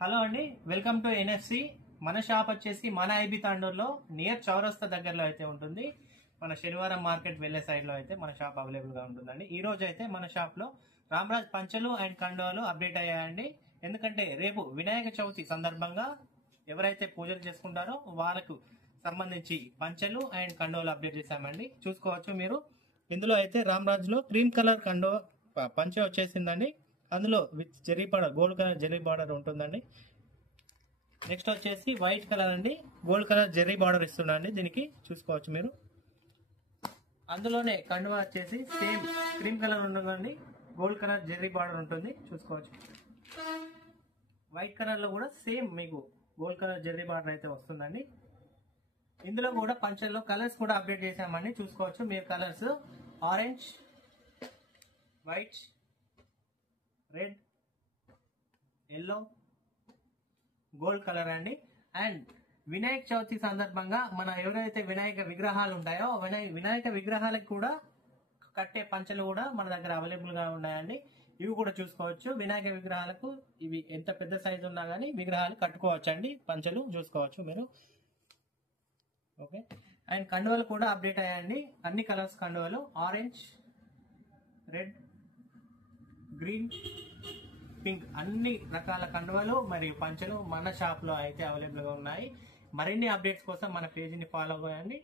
Hello అండి, welcome to NFC. మన shop వచ్చేసి మన ఐబీ తాండూరులో నియర్ చౌరస్తా దగ్గరలో అయితే ఉంటుంది. మన శనివారం మార్కెట్ వెళ్ళే సైడ్ లో అయితే మన షాప్ అవైలబుల్ గా ఉంటుందండి. ఈ రోజు అయితే మన షాప్ లో రామరాజ్ పంచలు అండ్ కండువాలు అప్డేట్ అయ్యాయండి. ఎందుకంటే రేపు వినాయక చవితి సందర్భంగా ఎవరైతే పూజలు చేసుకుంటారో వాళ్ళకు సంబంధించి పంచలు అండ్ కండువాలు అప్డేట్ చేశామండి. చూసుకోవచ్చు మీరు. ఇందులో అయితే రామరాజ్ లో క్రీమ్ కలర్ కండువా పంచ వచ్చేసిందండి. అందులో with zari border, gold colour zari border ఉంటుందండి. నెక్స్ట్ వచ్చేసి వైట్ కలర్ అండి, గోల్డ్ కలర్ జెరీ బార్డర్ ఇస్తున్నాండి. దీనికి చూసుకోవచ్చు మీరు. అందులోనే కండువా వచ్చేసి సేమ్ క్రీమ్ కలర్ ఉంటుందండి, గోల్డ్ కలర్ జెరీ బార్డర్ ఉంటుంది. చూసుకోవచ్చు. వైట్ కలర్ లో కూడా సేమ్ మీకు గోల్డ్ కలర్ జెరీ బార్డర్ అయితే వస్తుందండి. ఇందులో కూడా పంచల్లో కలర్స్ కూడా అప్డేట్ చేసామండి. చూసుకోవచ్చు మీరు. Colours orange, white, red, yellow, gold colour అండి. అండ్ వినాయక చవితి సందర్భంగా మన ఎవరైతే వినాయక విగ్రహాలు ఉంటాయో వినాయక విగ్రహాలకు కూడా కట్టే పంచలు కూడా మన దగ్గర అవైలబుల్ గా ఉన్నాయండి. ఇవి కూడా చూసుకోవచ్చు. వినాయక విగ్రహాలకు ఇవి ఎంత పెద్ద సైజు ఉన్నా కానీ విగ్రహాలు కట్టుకోవచ్చు అండి. పంచలు చూసుకోవచ్చు మీరు. ఓకే. అండ్ కండువలు కూడా అప్డేట్ అయ్యాయండి. అన్ని కలర్స్ కండువలు ఆరెంజ్, రెడ్, గ్రీన్, పింక్ అన్ని రకాల కండువలు మరియు పంచలు మన షాప్ లో అయితే అవైలబుల్ గా ఉన్నాయి. మరిన్ని అప్డేట్స్ కోసం మన పేజీని ఫాలో అవ్వండి.